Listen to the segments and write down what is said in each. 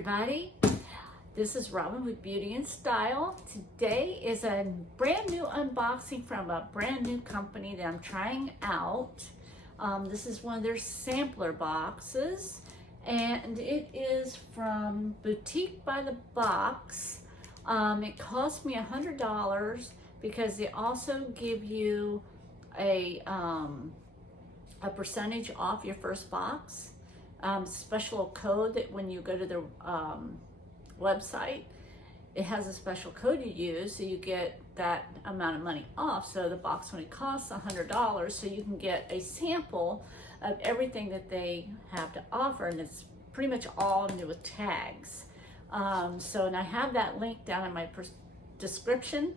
everybody. This is Robin with Beauty and Style. Today is a brand new unboxing from a brand new company that I'm trying out. This is one of their sampler boxes, and it is from Boutique by the Box. It cost me $100 because they also give you a percentage off your first box. Special code that when you go to their website, it has a special code you use, so you get that amount of money off. So the box only costs $100, so you can get a sample of everything that they have to offer, and it's pretty much all new with tags. And I have that link down in my description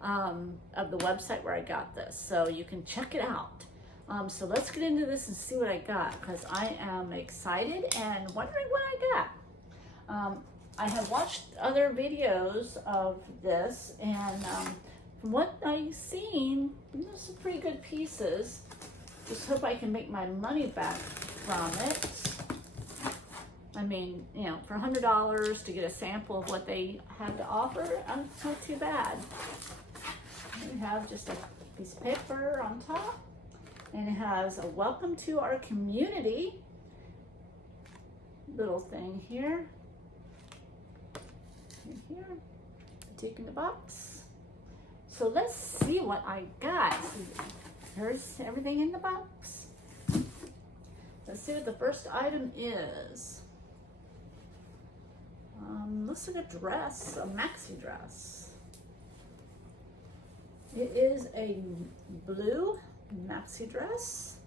of the website where I got this, so you can check it out. So let's get into this and see what I got, because I am excited and wondering what I got. I have watched other videos of this, and from what I've seen, there's some pretty good pieces. Just hope I can make my money back from it. I mean, you know, for $100 to get a sample of what they have to offer, it's not too bad. We have just a piece of paper on top. And it has a welcome to our community little thing here. And here, Boutique in the Box. So let's see what I got. Here's everything in the box. Let's see what the first item is. Looks like a dress, a maxi dress. It is a blue maxi dress,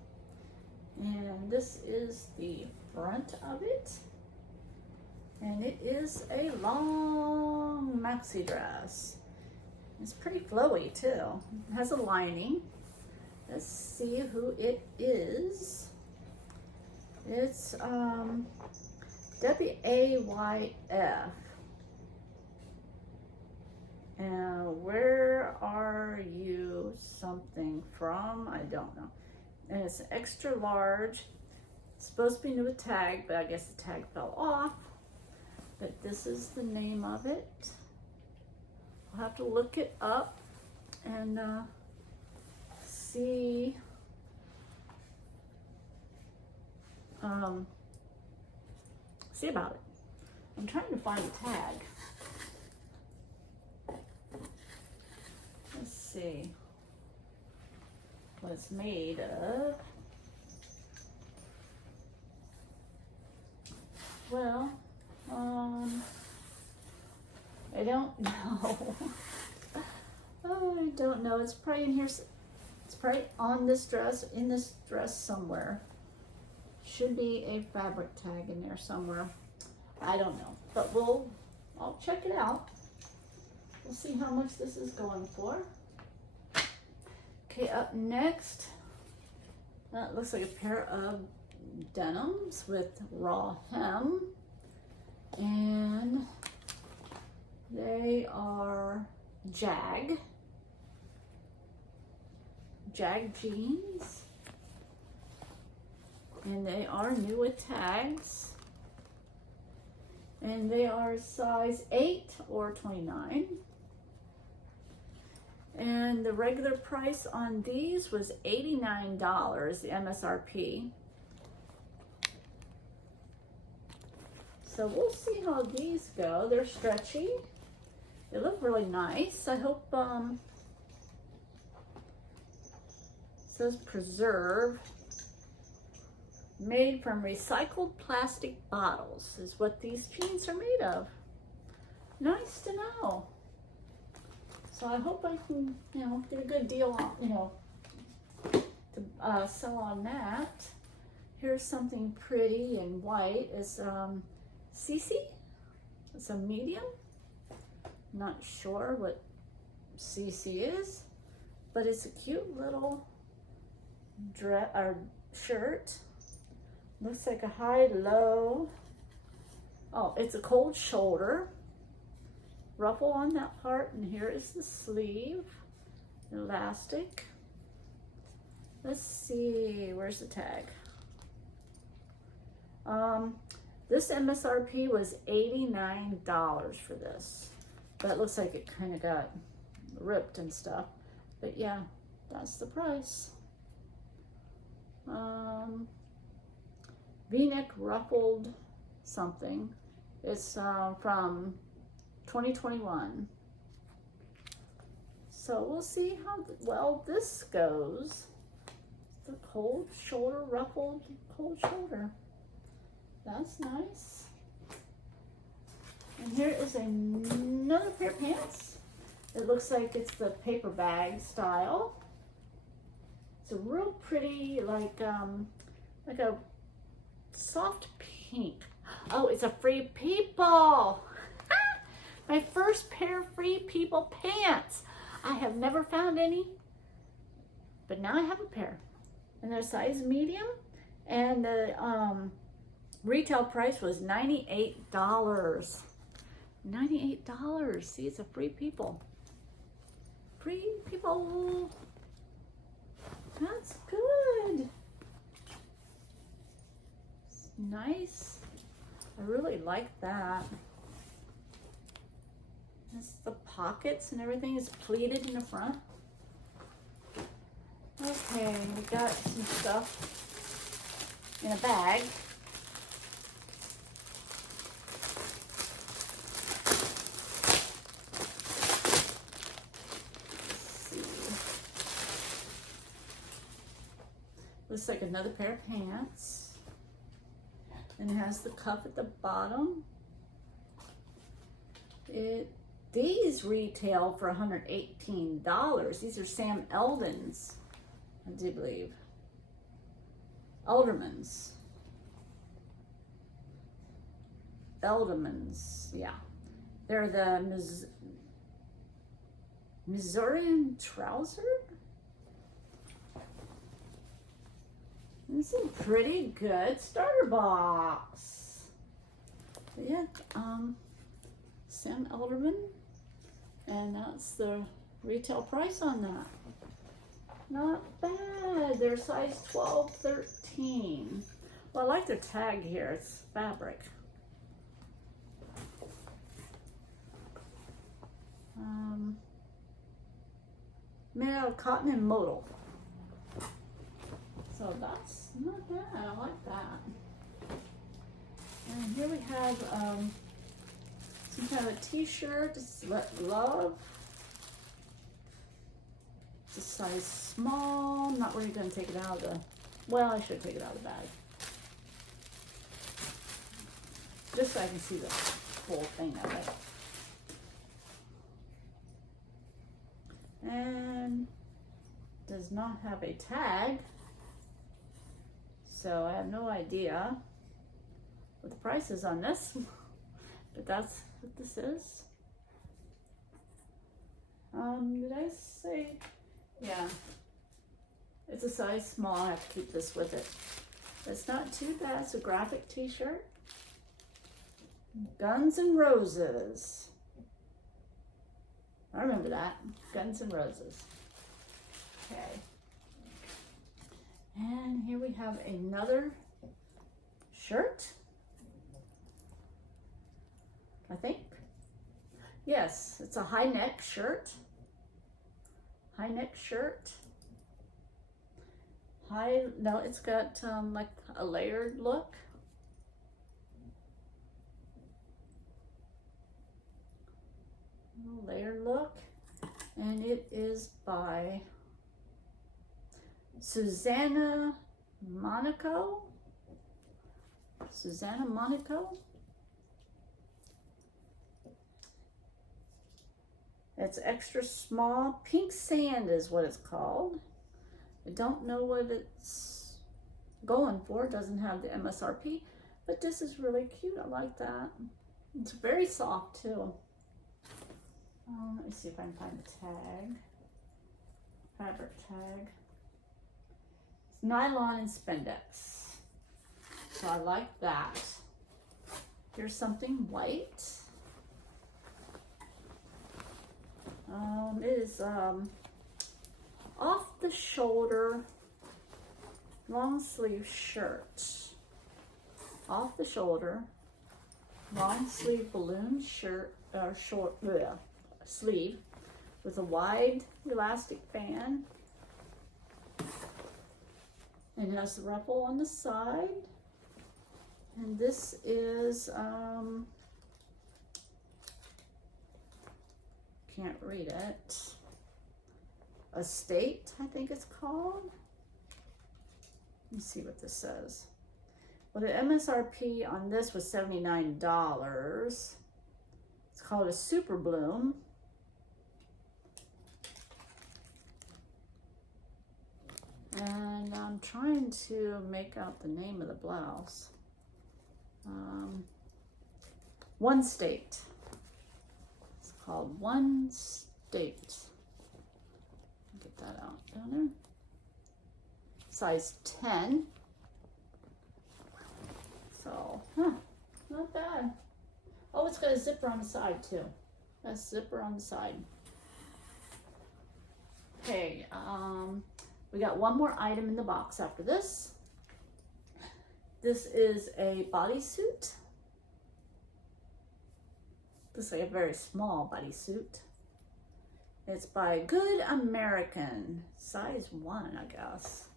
and this is the front of it, and it is a long maxi dress. It's pretty flowy too. It has a lining. Let's see who it is. It's WAYF. And where are you something from? I don't know. And it's an extra large. It's supposed to be new with tag, but I guess the tag fell off. But this is the name of it. I'll have to look it up and see about it. I'm trying to find the tag. Let's see what it's made of. Well, I don't know. Oh, I don't know. It's probably in here. It's probably on this dress, in this dress somewhere. Should be a fabric tag in there somewhere. I don't know, but I'll check it out. We'll see how much this is going for. Okay, up next, that looks like a pair of denims with raw hem, and they are Jag jeans, and they are new with tags, and they are size 8 or 29. And the regular price on these was $89, the MSRP. So we'll see how these go. They're stretchy. They look really nice. I hope, it says preserve. Made from recycled plastic bottles is what these jeans are made of. Nice to know. So I hope I can, get a good deal on, to sell on that. Here's something pretty and white. It's CC. It's a medium. Not sure what CC is, but it's a cute little dress or shirt. Looks like a high-low. Oh, it's a cold shoulder. Ruffle on that part, and here is the sleeve, elastic. Let's see, where's the tag? This MSRP was $89 for this. But it looks like it kind of got ripped and stuff. But yeah, that's the price. V-neck ruffled something. It's from 2021. So we'll see how well this goes. The cold shoulder, ruffled cold shoulder. That's nice. And here is another pair of pants. It looks like it's the paper bag style. It's a real pretty, like a soft pink. Oh, it's a Free People. My first pair of Free People pants. I have never found any, but now I have a pair. And they're size medium, and the retail price was $98. $98. See, it's a Free People. Free People. That's good. It's nice. I really like that. It's the pockets and everything is pleated in the front. Okay, we got some stuff in a bag. Looks like another pair of pants. And it has the cuff at the bottom. These retail for $118. These are Sam Eldon's, I do believe. Eldemans, yeah. They're the Missourian trouser. This is a pretty good starter box. But yeah, Sam Elderman, and that's the retail price on that. Not bad. They're size 12, 13. Well, I like their tag here. It's fabric. Made out of cotton and modal. So that's not bad. I like that. And here we have some kind of a t-shirt. This is Let Love. It's a size small. I'm not really going to take it out of the, well, I should take it out of the bag. Just so I can see the whole thing of it. And does not have a tag. So I have no idea what the price is on this, but that's what this is. Did I say? Yeah, it's a size small. I have to keep this with it. It's not too bad. It's a graphic t-shirt. Guns N' Roses. I remember that. Guns N' Roses. Okay. And here we have another shirt, I think. Yes, it's a high neck shirt. High neck shirt. No, it's got like a layered look. Layered look. And it is by Susanna Monaco. Susanna Monaco. It's extra small. Pink Sand is what it's called. I don't know what it's going for. It doesn't have the MSRP, but this is really cute. I like that. It's very soft too. Let me see if I can find the tag. Fabric tag. It's nylon and spandex. So I like that. Here's something white. It is off the shoulder long sleeve shirt. Off the shoulder, long sleeve balloon shirt, short sleeve with a wide elastic band. It has the ruffle on the side. And this is, can't read it. Estate, I think it's called. Let me see what this says. Well, the MSRP on this was $79. It's called a Super Bloom. And I'm trying to make out the name of the blouse. One State. It's called One State. Get that out down there. Size 10. So, not bad. Oh, it's got a zipper on the side too. That's a zipper on the side. Okay, we got one more item in the box after this. This is a bodysuit. This is like a very small bodysuit. It's by Good American, size 1, I guess.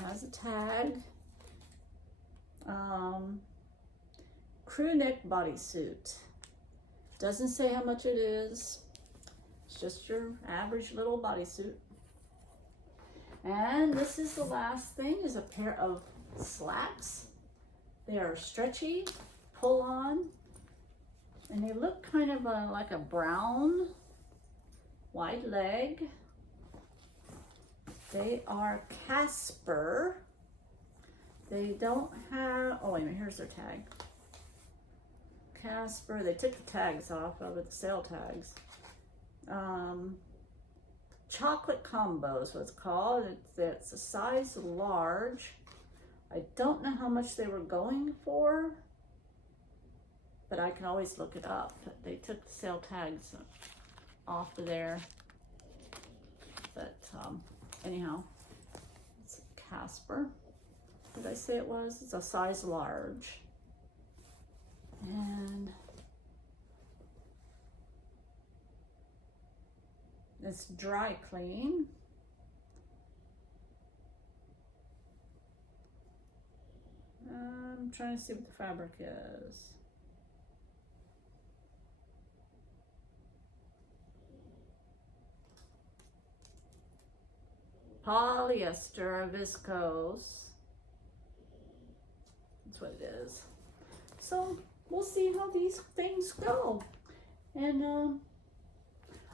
Has a tag. Crew neck bodysuit. Doesn't say how much it is. It's just your average little bodysuit. And this is the last thing, is a pair of slacks. They are stretchy, pull on, and they look kind of like a brown wide leg. They are Casper. They don't have, oh wait a minute, here's their tag. Casper, they took the tags off of it, the sale tags. Chocolate combo is what it's called. It's a size large. I don't know how much they were going for, but I can always look it up. They took the sale tags off of there. But anyhow, it's a Casper. What did I say it was? It's a size large. And it's dry clean. I'm trying to see what the fabric is. Polyester viscose. That's what it is. So we'll see how these things go. And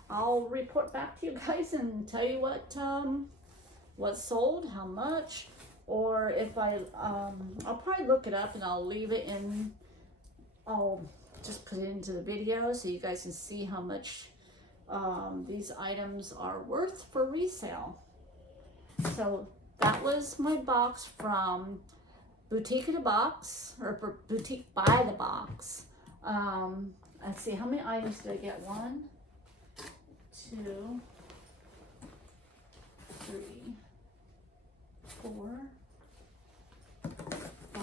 I'll report back to you guys and tell you what sold, how much, or if I'll probably look it up and I'll leave it in, I'll just put it into the video so you guys can see how much these items are worth for resale. So that was my box from Boutique in a Box, or Boutique by the Box. Let's see, how many items did I get? 1, 2, 3, 4, 5,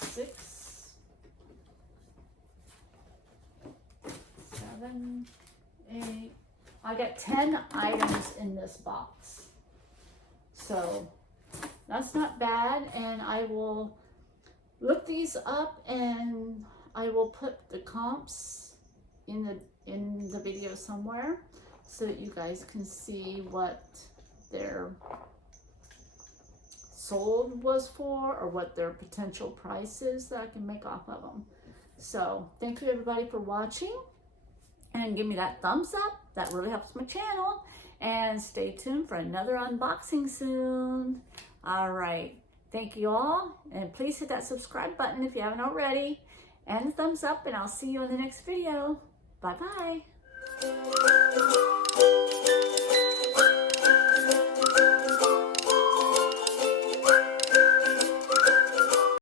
6, 7, 8. I got 10 items in this box. So that's not bad, and I will look these up and I will put the comps in the video somewhere so that you guys can see what their sold was for, or what their potential price is that I can make off of them. So thank you everybody for watching, and give me that thumbs up. That really helps my channel. And stay tuned for another unboxing soon. All right. Thank you all. And please hit that subscribe button if you haven't already. And the thumbs up. And I'll see you in the next video. Bye-bye.